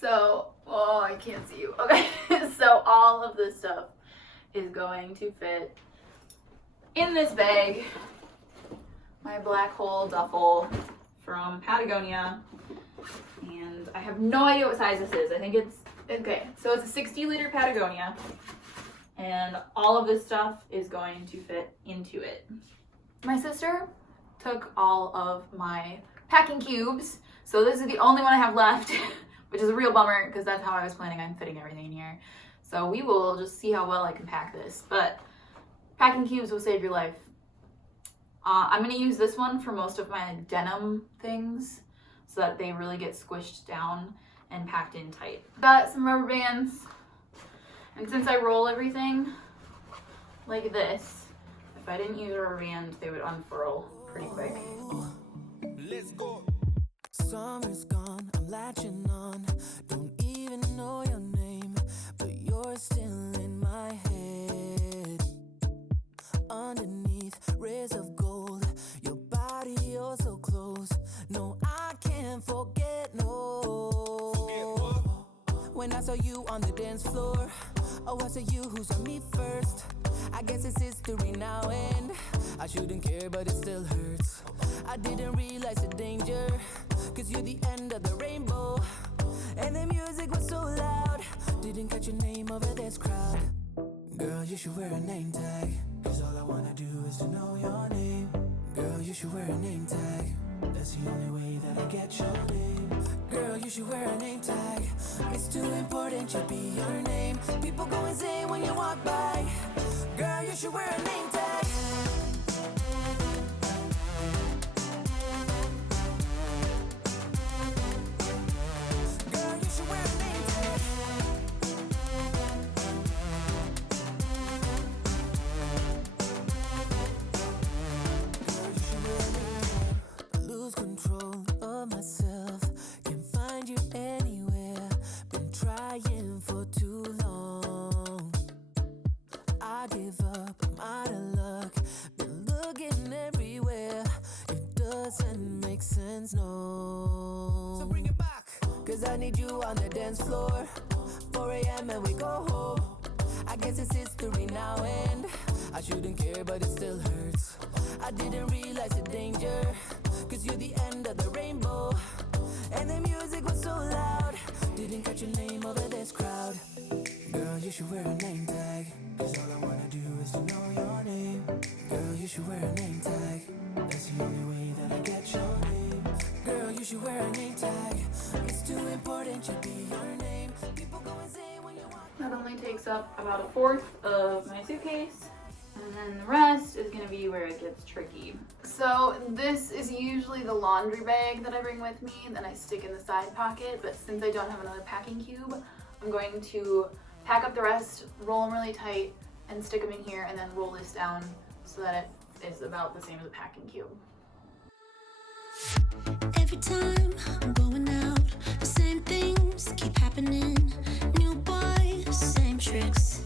So, oh, I can't see you. Okay, so all of this stuff is going to fit in this bag. My black hole duffel from Patagonia. And I have no idea what size this is. I think it's, okay, so it's a 60-liter Patagonia. And all of this stuff is going to fit into it. My sister took all of my packing cubes. So this is the only one I have left, which is a real bummer because that's how I was planning on fitting everything in here. So we will just see how well I can pack this. But packing cubes will save your life. I'm going to use this one for most of my denim things so that they really get squished down and packed in tight. Got some rubber bands. And since I roll everything like this, if I didn't use a rubber band, they would unfurl pretty quick. Let's go. Summer's gone, I'm latching on. Don't even know your name, but you're still in my head. Underneath rays of gold, your body, you're so close. No, I can't forget, no. When I saw you on the dance floor, oh, I saw you who saw me first. I guess it's history now, and I shouldn't care, but it still hurts. I didn't realize the danger, cause you're the end of the rainbow. And the music was so loud, didn't catch your name over this crowd. Girl, you should wear a name tag, cause all I wanna do is to know your name. Girl, you should wear a name tag, that's the only way that I get your name. Girl, you should wear a name tag, it's too important to be your name. People go insane when you walk by. Girl, you should wear a name tag. Girl, you should wear a name tag. Girl, you should wear a name tag. Lose control of myself, can't find you anywhere. Been trying for too long. I give up, I'm out of luck. Been looking everywhere, it doesn't make sense, no. So bring it back, cause I need you on the dance floor. 4 a.m. and we go home. I guess it's history now, and I shouldn't care, but it still hurts. I didn't realize the danger, cause you're the end of the rainbow. And the music was so loud, didn't catch your name over this crowd. Girl, you should wear a name tag, cause all I wanna do is to know your name. Girl, you should wear a name tag, that's the only way that I get your name. Girl, you should wear a name tag, it's too important to be your name. People go insane when you walk. That only takes up about a fourth of my suitcase. And then the rest is gonna be where it gets tricky. So this is usually the laundry bag that I bring with me that I stick in the side pocket, but since I don't have another packing cube, I'm going to pack up the rest, roll them really tight, and stick them in here, and then roll this down so that it is about the same as a packing cube. Every time I'm going out, the same things keep happening. New boy, same tricks.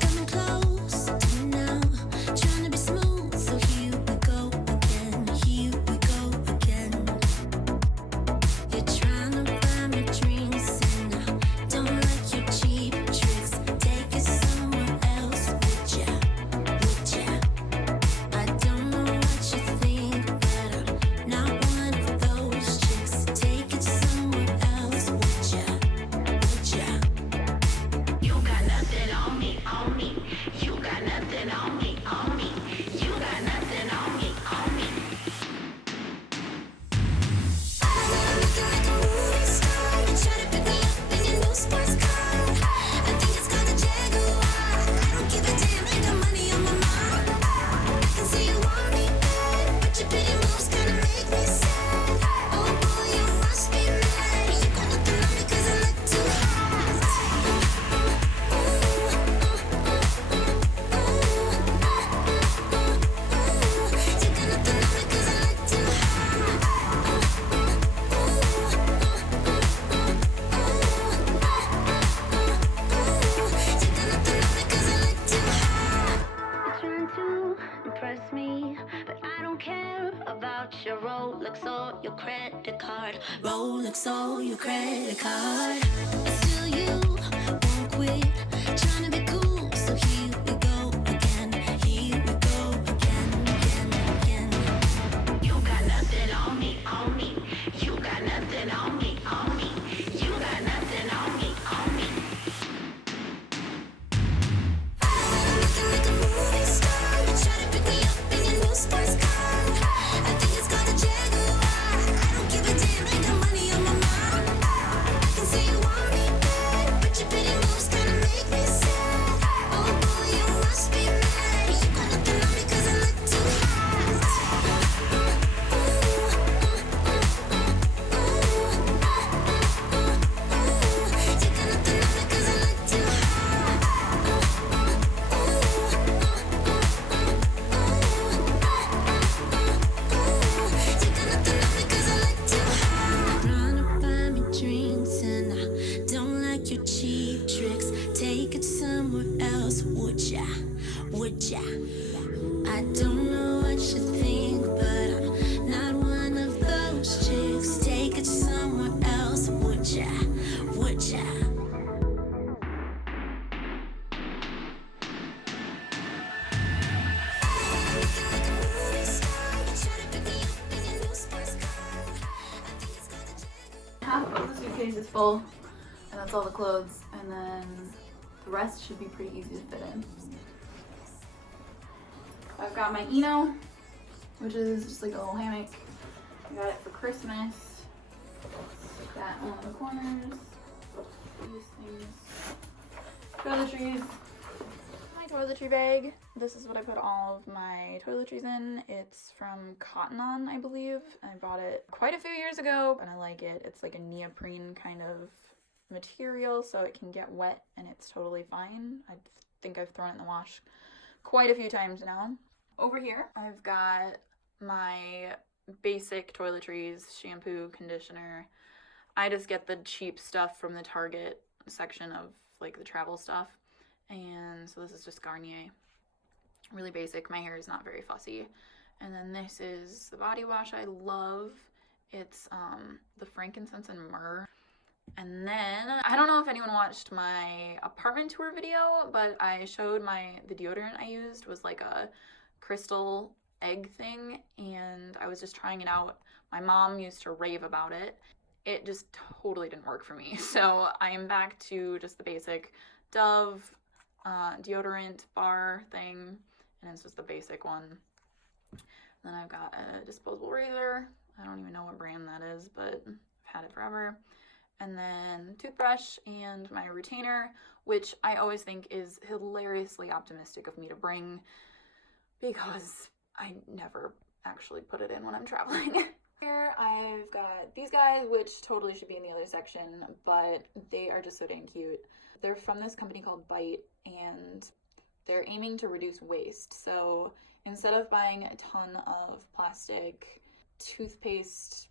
Coming close to me now, trying to be smooth, so here we go again, here we go again. You're trying to buy me drinks, and I don't like your cheap tricks. Take it somewhere else, would ya, would ya? I don't know what you think, but I'm not one of those card. Rolex or your credit card. Still you won't quit. Trying to be cool, so here we go again. Here we go again. You got nothing on me, on me. You got nothing on me, on me. You got nothing on me, on me. Looking like a movie star. Try to pick me up in your new sports car. I think it's called a Jaguar. I don't give a damn, I got money on my mind. I can see you want me bad, but your pretty moves kinda make me sad. Oh boy, you must be mad. You got nothing on me 'cause I look too hot. You got nothing on me 'cause I look too Trying to buy me drinks and I don't like your cheap tricks. Take it somewhere else, would ya? Would ya? I don't know what you think, but I'm not one of those chicks. Take it somewhere else, would ya? Would ya? Looking like a movie star. Try to pick me up in your new sports car. I think it's called a Jaguar. Half of the suitcase is full, and that's all the clothes, and then the rest should be pretty easy to fit in. I've got my Eno, which is just like a little hammock. I got it for Christmas. Stick that on the corners. These things. Toiletries. My toiletry bag. This is what I put all of my toiletries in. It's from Cotton On, I believe. I bought it quite a few years ago, and I like it. It's like a neoprene kind of material, so it can get wet and it's totally fine. I think I've thrown it in the wash quite a few times now. Over here, I've got my basic toiletries, shampoo, conditioner. I just get the cheap stuff from the Target section of like the travel stuff. And so this is just Garnier. Really basic. My hair is not very fussy. And then this is the body wash I love. It's the frankincense and myrrh. And then, I don't know if anyone watched my apartment tour video, but I showed the deodorant I used was like a crystal egg thing, and I was just trying it out. My mom used to rave about it. It just totally didn't work for me. So I am back to just the basic Dove deodorant bar thing, and it's just the basic one. Then I've got a disposable razor. I don't even know what brand that is, but I've had it forever. And then toothbrush and my retainer, which I always think is hilariously optimistic of me to bring because I never actually put it in when I'm traveling. Here I've got these guys, which totally should be in the other section, but they are just so dang cute. They're from this company called Bite, and they're aiming to reduce waste. So instead of buying a ton of plastic toothpaste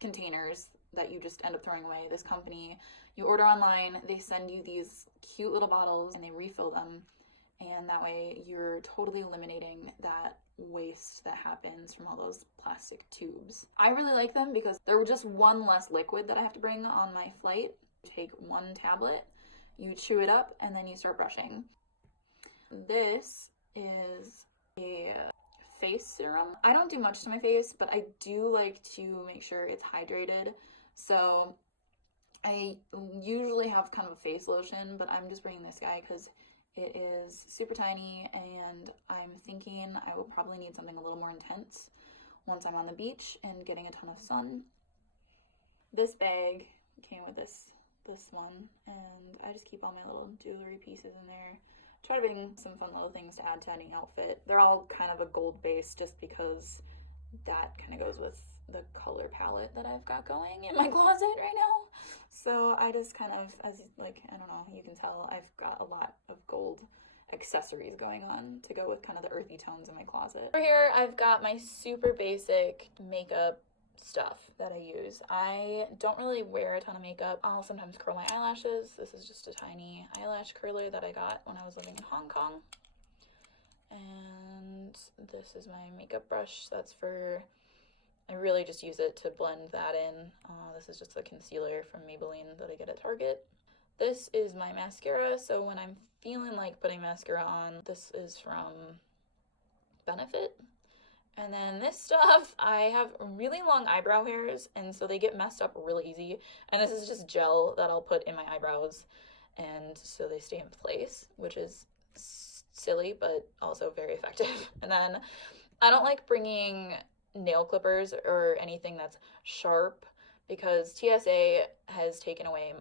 containers that you just end up throwing away, this company, you order online, they send you these cute little bottles and they refill them, and that way you're totally eliminating that waste that happens from all those plastic tubes. I really like them because they're just one less liquid that I have to bring on my flight. You take one tablet, you chew it up, and then you start brushing. This is a face serum. I don't do much to my face, but I do like to make sure it's hydrated. So I usually have kind of a face lotion, but I'm just bringing this guy because it is super tiny, and I'm thinking I will probably need something a little more intense once I'm on the beach and getting a ton of sun. This bag came with this one, and I just keep all my little jewelry pieces in there. Try to bring some fun little things to add to any outfit. They're all kind of a gold base just because that kind of goes with the color palette that I've got going in my closet right now. So I just kind of, as like, I don't know, you can tell I've got a lot of gold accessories going on to go with kind of the earthy tones in my closet. Over here, I've got my super basic makeup stuff that I use. I don't really wear a ton of makeup. I'll sometimes curl my eyelashes. This is just a tiny eyelash curler that I got when I was living in Hong Kong. And this is my makeup brush. That's for I really just use it to blend that in. This is just a concealer from Maybelline that I get at Target. This is my mascara, so when I'm feeling like putting mascara on, this is from Benefit. And then this stuff, I have really long eyebrow hairs, and so they get messed up really easy. And this is just gel that I'll put in my eyebrows, and so they stay in place, which is silly, but also very effective. And then I don't like bringing nail clippers or anything that's sharp, because TSA has taken away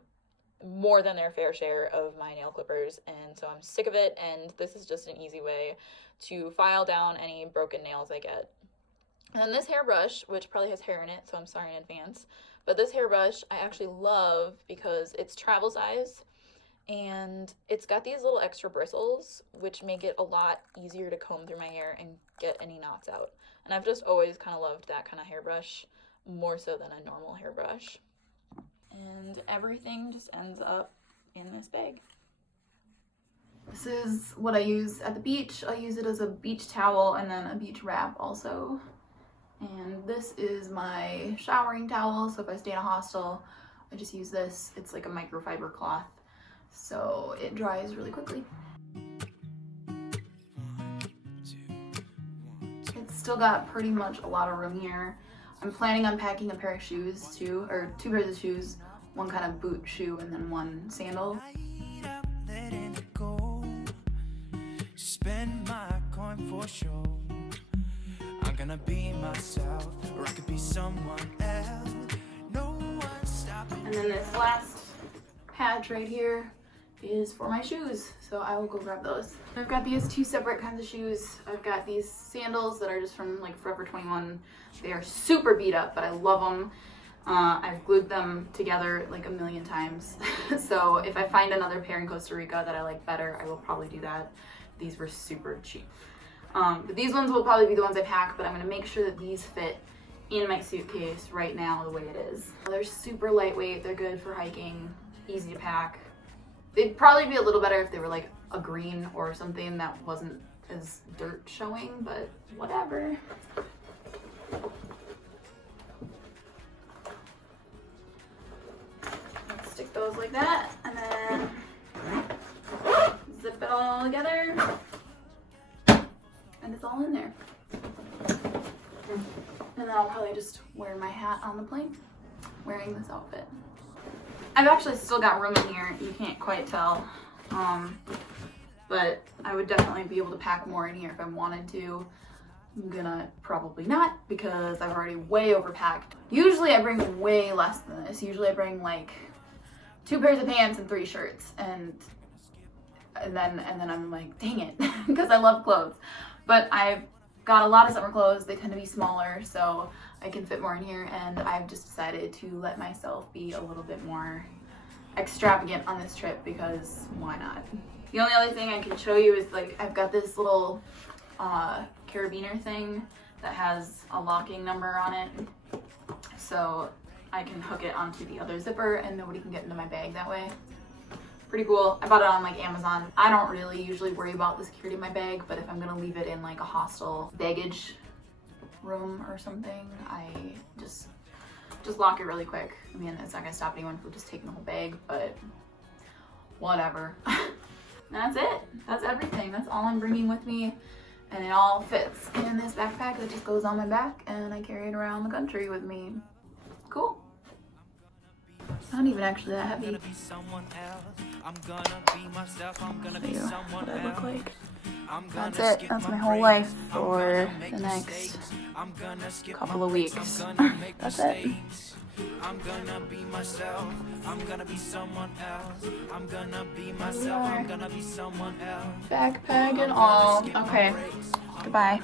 more than their fair share of my nail clippers, and so I'm sick of it, and this is just an easy way to file down any broken nails I get. And then this hairbrush, which probably has hair in it, so I'm sorry in advance, but this hairbrush I actually love because it's travel size, and it's got these little extra bristles, which make it a lot easier to comb through my hair and get any knots out. And I've just always kind of loved that kind of hairbrush, more so than a normal hairbrush. And everything just ends up in this bag. This is what I use at the beach. I use it as a beach towel and then a beach wrap also. And this is my showering towel, so if I stay in a hostel, I just use this. It's like a microfiber cloth, so it dries really quickly. It's still got pretty much a lot of room here. I'm planning on packing a pair of shoes too, or 2 pairs of shoes, one kind of boot shoe and then one sandal. Spend my coin for sure. I'm gonna be myself, or I could be someone else. No one's stopping. And then this last patch right here is for my shoes, so I will go grab those. I've got these 2 separate kinds of shoes. I've got these sandals that are just from like Forever 21. They are super beat up, but I love them. I've glued them together like a million times. So if I find another pair in Costa Rica that I like better, I will probably do that. These were super cheap. But these ones will probably be the ones I pack, but I'm gonna make sure that these fit in my suitcase right now the way it is. They're super lightweight, they're good for hiking, easy to pack. They'd probably be a little better if they were like a green or something that wasn't as dirt showing, but whatever. Let's stick those like that, and then zip it all together, and it's all in there. And then I'll probably just wear my hat on the plane, wearing this outfit. I've actually still got room in here, you can't quite tell, but I would definitely be able to pack more in here if I wanted to. I'm gonna probably not, because I've already way overpacked. Usually I bring way less than this. Usually I bring like 2 pairs of pants and 3 shirts, and then I'm like, dang it, because I love clothes. But I've got a lot of summer clothes. They tend to be smaller, so I can fit more in here, and I've just decided to let myself be a little bit more extravagant on this trip, because why not? The only other thing I can show you is like I've got this little carabiner thing that has a locking number on it, so I can hook it onto the other zipper and nobody can get into my bag that way. Pretty cool. I bought it on like Amazon. I don't really usually worry about the security of my bag, but if I'm gonna leave it in like a hostel baggage room or something, I just lock it really quick. I mean, it's not gonna stop anyone from just taking the whole bag, but whatever. That's it. That's everything. That's all I'm bringing with me, and it all fits in this backpack that just goes on my back, and I carry it around the country with me. Cool. It's not even actually that heavy. What I look like. That's it. That's my whole life for the next couple of weeks. That's it. I'm gonna be myself. I'm gonna be someone else. I'm gonna be myself. I'm gonna be someone else. Backpack and all. Okay. Goodbye.